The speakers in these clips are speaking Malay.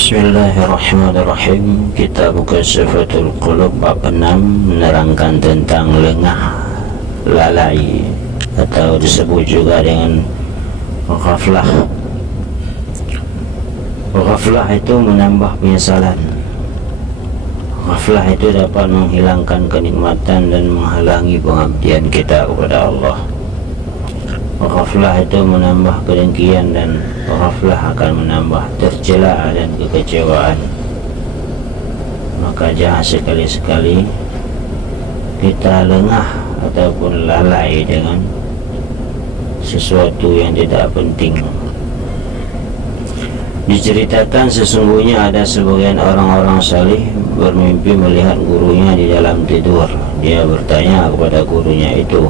Bismillahirrahmanirrahim. Kitab Kasyafatul Qulub bab 6 menerangkan tentang lengah, lalai, atau disebut juga dengan ghaflah. Ghaflah itu menambah penyesalan. Ghaflah itu dapat menghilangkan kenikmatan dan menghalangi pengabdian kita kepada Allah. Ghaflah itu menambah kedengkian, dan ghaflah akan menambah tercela dan kekecewaan. Maka jangan sekali-sekali kita lengah ataupun lalai dengan sesuatu yang tidak penting. Diceritakan sesungguhnya ada sebagian orang-orang salih bermimpi melihat gurunya di dalam tidur. Dia bertanya kepada gurunya itu,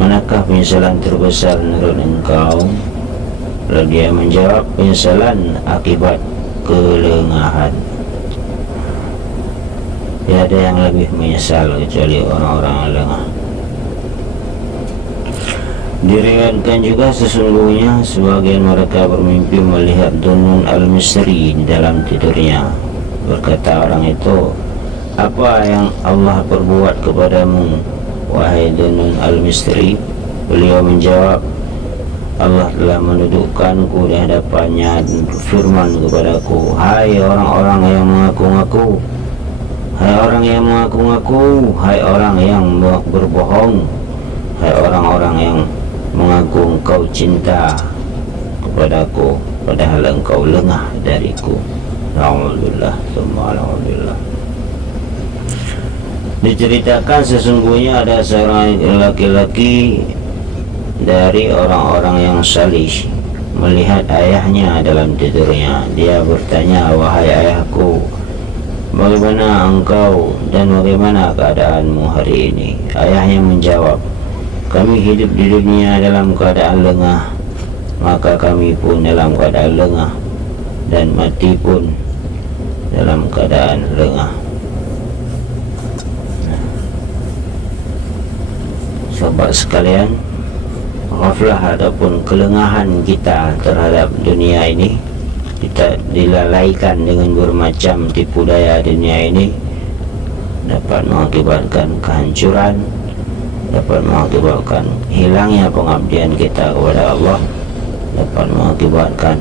"Manakah penyesalan terbesar menurut engkau?" Lalu dia menjawab, "Penyesalan akibat kelengahan." Tiada yang lebih menyesal kecuali orang-orang yang lengah. Diriwayatkan juga sesungguhnya sebagian mereka bermimpi melihat Dunun al-Misri di dalam tidurnya. Berkata orang itu, "Apa yang Allah perbuat kepadamu, wahai Dunun al-Misri?" Beliau menjawab, "Allah telah mendudukkanku di hadapannya dan berfirman kepadaku, hai orang-orang yang mengaku-ngaku, hai orang yang mengaku-ngaku, hai orang yang berbohong, hai orang-orang yang mengaku engkau cinta kepadaku, padahal engkau lengah dariku." Alhamdulillah, alhamdulillah. Diceritakan sesungguhnya ada seorang laki-laki dari orang-orang yang salih melihat ayahnya dalam tidurnya. Dia bertanya, "Wahai ayahku, bagaimana engkau dan bagaimana keadaanmu hari ini?" Ayahnya menjawab, "Kami hidup di dunia dalam keadaan lengah, maka kami pun dalam keadaan lengah, dan mati pun dalam keadaan lengah." Sahabat sekalian, ghaflah ataupun kelengahan kita terhadap dunia ini, kita dilalaikan dengan bermacam tipu daya dunia ini, dapat mengakibatkan kehancuran, dapat mengakibatkan hilangnya pengabdian kita kepada Allah, dapat mengakibatkan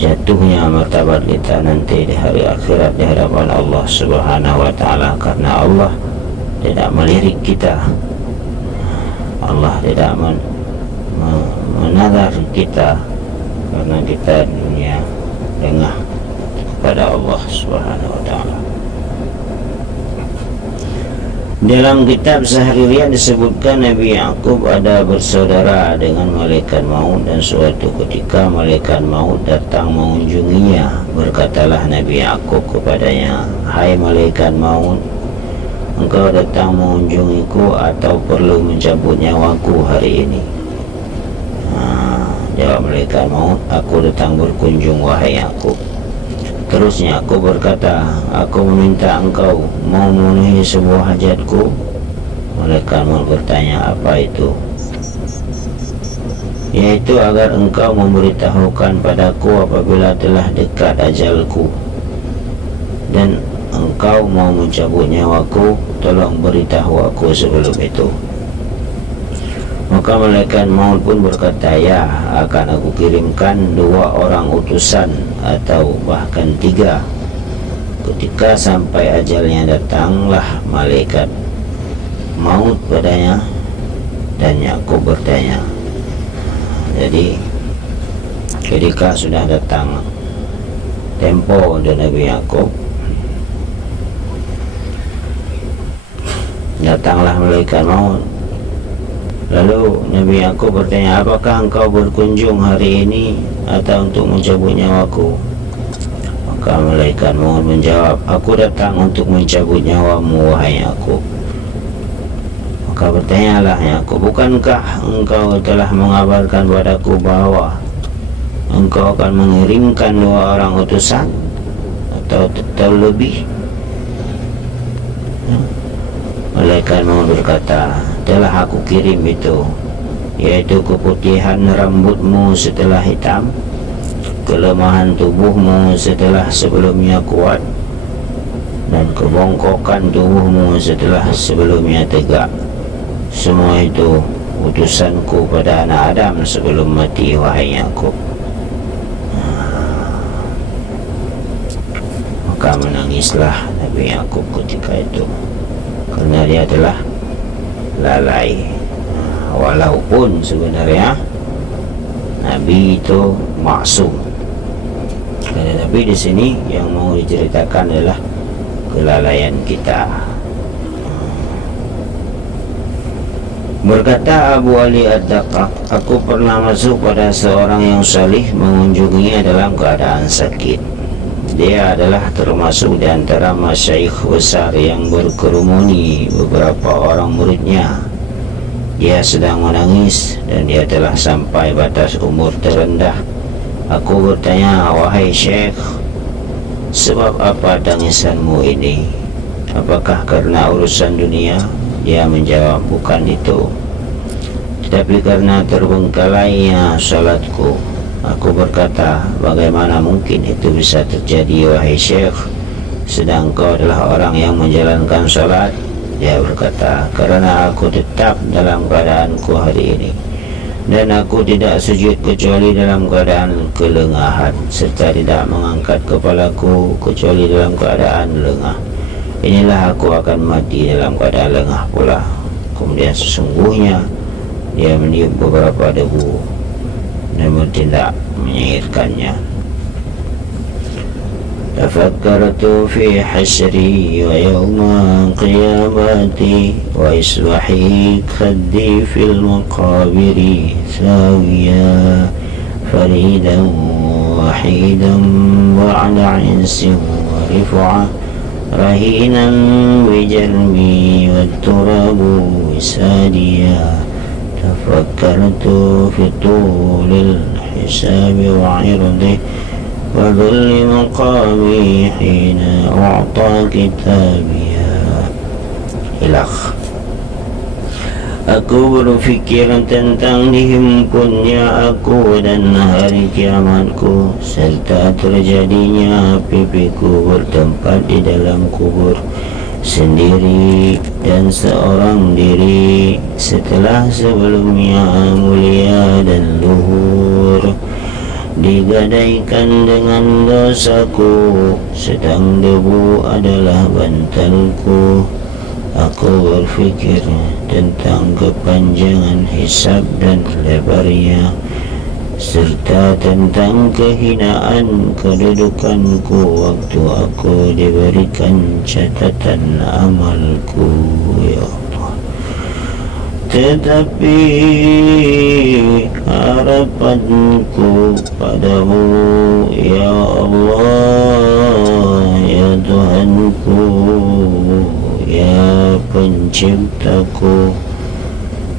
jatuhnya martabat kita nanti di hari akhirat di hadapan Allah Subhanahu wa ta'ala, karena Allah tidak melirik kita, Allah tidak menazar kita, karena kita dunia lengah pada Allah Subhanahu wa ta'ala. Dalam kitab Sahriyat disebutkan Nabi Yakub ada bersaudara dengan malaikat maut, dan suatu ketika malaikat maut datang mengunjunginya. Berkatalah Nabi Yakub kepadanya, "Hai malaikat maut, engkau datang mengunjungiku atau perlu mencabut nyawaku hari ini?" Jawab malaikat maut, "Aku datang berkunjung wahai Yakub." Terusnya aku berkata, "Aku meminta engkau mau memenuhi sebuah hajatku." Malaikat maut bertanya, "Apa itu?" "Yaitu agar engkau memberitahukan padaku apabila telah dekat ajalku, dan engkau mau mencabut nyawaku, tolong beritahu aku sebelum itu." Maka malaikat maut pun berkata, "Ya, akan aku kirimkan 2 orang utusan atau bahkan 3. Ketika sampai ajalnya datanglah malaikat maut padanya." Dan Yakub bertanya, jadi ketika sudah datang tempo untuk Nabi Yakub, datanglah malaikat maut. Lalu Nabi Yakub bertanya, "Apakah engkau berkunjung hari ini atau untuk mencabut nyawaku?" Maka malaikat maut menjawab, "Aku datang untuk mencabut nyawamu wahai Yakub." Maka bertanyalah Yakub, "Bukankah engkau telah mengabarkan padaku bahwa engkau akan mengirimkan 2 orang utusan atau lebih?" Malaikat maut berkata, "Telah aku kirim itu, yaitu keputihan rambutmu setelah hitam, kelemahan tubuhmu setelah sebelumnya kuat, dan kebongkokan tubuhmu setelah sebelumnya tegak. Semua itu utusanku pada anak Adam sebelum mati, wahai Yakub. Maka menangislah Nabi Yakub ketika itu, karena dia telah lalai. Walaupun sebenarnya Nabi itu maksum, tetapi di sini yang mau diceritakan adalah kelalaian kita. Berkata Abu Ali Ad-Daqqaq, aku pernah masuk pada seorang yang salih, mengunjunginya dalam keadaan sakit. Dia adalah termasuk di antara masyayikh besar yang berkerumuni beberapa orang muridnya. Dia sedang menangis dan dia telah sampai batas umur terendah. Aku bertanya, wahai syekh, sebab apa tangisanmu ini? Apakah karena urusan dunia? Dia menjawab, bukan itu, tetapi karena terbengkalainya salatku. Aku berkata, bagaimana mungkin itu bisa terjadi, wahai syekh, sedang kau adalah orang yang menjalankan salat? Dia berkata, karena aku tetap dalam keadaanku hari ini, dan aku tidak sujud kecuali dalam keadaan kelengahan, serta tidak mengangkat kepalaku kecuali dalam keadaan lengah. Inilah aku akan mati dalam keadaan lengah pula. Kemudian sesungguhnya dia meniup beberapa debu dan bertindak menyairkannya. Tafakkartu fi hasri wa yawma qiyamati wa isbahi khaddi fil maqabiri sawiya faridan wahidan ba'da insin wa rif'ah rahinan bijalmi wa turabu wisadiya. Tafakkartu fi tulil hisabi wa irdih wa dhulli maqami hina u'ta kitabiya. Hilakh. Aku berfikir tentang dihimpunnya aku dan hari kiamatku, serta terjadinya pipiku bertempat di dalam kubur sendiri dan seorang diri, setelah sebelumnya mulia dan luhur, digadaikan dengan dosaku, sedang debu adalah bantalku. Aku berfikir tentang kepanjangan hisab dan lebarnya, serta tentang kehinaan kedudukanku waktu aku diberikan catatan amalku, ya Allah. Tetapi harapanku padamu, ya Allah, ya Tuhanku, ya Penciptaku,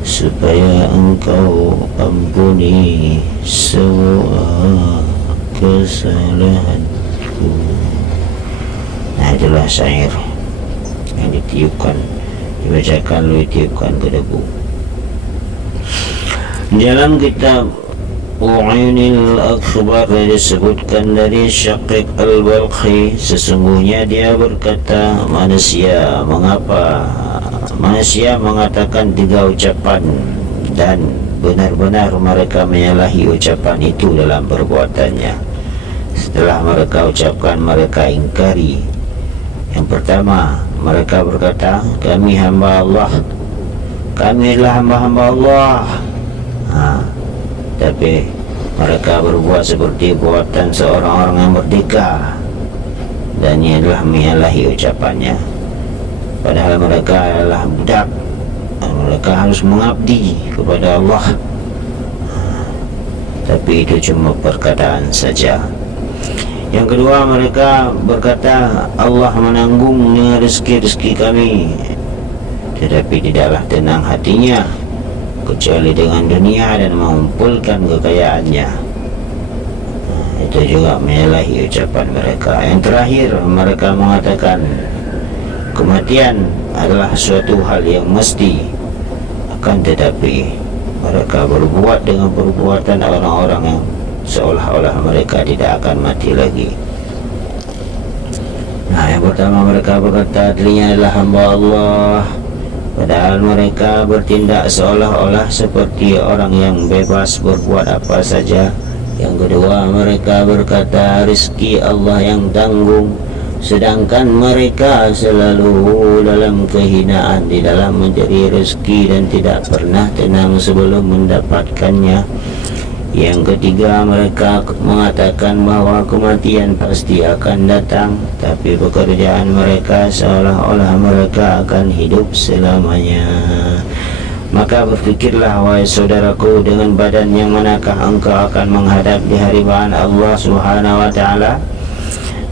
supaya Engkau ampuni semua kesalahanku. Nah, itulah syair yang ditiupkan, dibacakan lalu ditiupkan ke debu. Dalam kitab U'unil Akhbar disebutkan dari Syaqiq Al-Balkhi, sesungguhnya dia berkata, manusia mengatakan 3 ucapan dan benar-benar mereka menyalahi ucapan itu dalam perbuatannya. Setelah mereka ucapkan, mereka ingkari. Yang pertama, mereka berkata, kami hamba Allah, kami adalah hamba-hamba Allah. Tapi mereka berbuat seperti buatan seorang orang yang merdeka, dan ini adalah menyalahi ucapannya. Padahal mereka adalah budak, mereka harus mengabdi kepada Allah, tapi itu cuma perkataan saja. Yang kedua, mereka berkata, Allah menanggung dengan rezeki-rezeki kami, tetapi tidaklah tenang hatinya kecuali dengan dunia dan mengumpulkan kekayaannya. Itu juga menyalahi ucapan mereka. Yang terakhir, mereka mengatakan kematian adalah suatu hal yang mesti, akan tetapi mereka berbuat dengan perbuatan orang-orang yang seolah-olah mereka tidak akan mati lagi. Nah, yang pertama mereka berkata dirinya adalah hamba Allah, padahal mereka bertindak seolah-olah seperti orang yang bebas berbuat apa saja. Yang kedua mereka berkata rezeki Allah yang tanggung, sedangkan mereka selalu dalam kehinaan di dalam mencari rezeki dan tidak pernah tenang sebelum mendapatkannya. Yang ketiga mereka mengatakan bahawa kematian pasti akan datang, tapi pekerjaan mereka seolah-olah mereka akan hidup selamanya. Maka berfikirlah wahai saudaraku, dengan badan yang manakah engkau akan menghadap di hadapan Allah Subhanahu wa taala,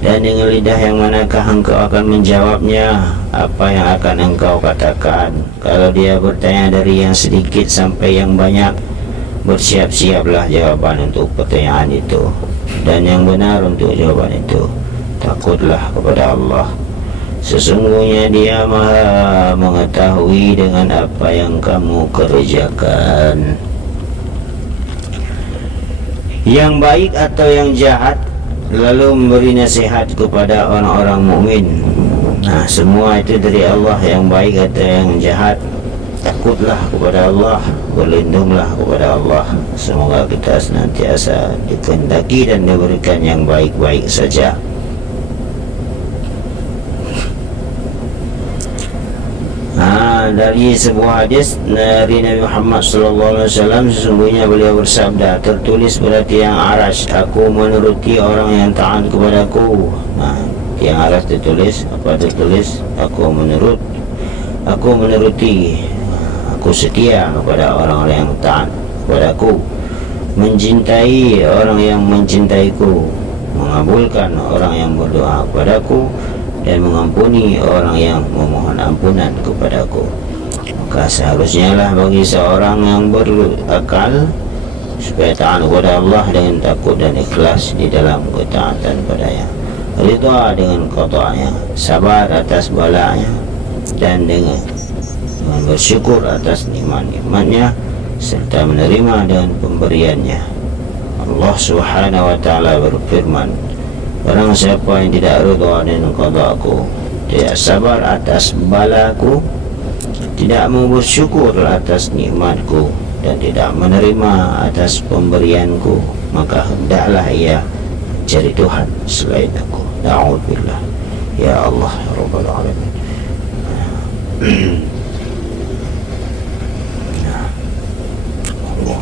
dan dengan lidah yang manakah engkau akan menjawabnya. Apa yang akan engkau katakan? Kalau dia bertanya dari yang sedikit sampai yang banyak, bersiap-siaplah jawaban untuk pertanyaan itu, dan yang benar untuk jawaban itu. Takutlah kepada Allah, sesungguhnya Dia Maha mengetahui dengan apa yang kamu kerjakan. Yang baik atau yang jahat, lalu memberi nasihat kepada orang-orang mukmin. Nah, semua itu dari Allah, yang baik atau yang jahat. Takutlah kepada Allah, berlindunglah kepada Allah. Semoga kita senantiasa dikehendaki dan diberikan yang baik-baik saja. Dari sebuah hadis dari Nabi Muhammad SAW, sesungguhnya beliau bersabda, tertulis pada tiang arash, aku menuruti orang yang taat kepadaku. Tiang arash tertulis, apa tertulis? Aku menuruti, aku setia kepada orang-orang yang taat kepadaku, mencintai orang yang mencintaiku, mengabulkan orang yang berdoa kepadaku, dan mengampuni orang yang memohon ampunan kepadaku. Maka seharusnya lah bagi seorang yang berakal supaya taat kepada Allah dengan takut dan ikhlas di dalam ketaatan padanya, ridha dengan qada'nya, sabar atas balanya, dan dengan bersyukur atas nikmat-nikmatnya, serta menerima dengan pemberiannya. Allah Subhanahu wa taala berfirman, barang siapa yang tidak ridha dengan qada'ku, tidak sabar atas balaku, tidak mau bersyukur atas nikmatku, dan tidak menerima atas pemberianku, maka hendaklah ia cari Tuhan selain aku. Na'udzubillah. Ya Allah, ya Rabbal Alamin. Allah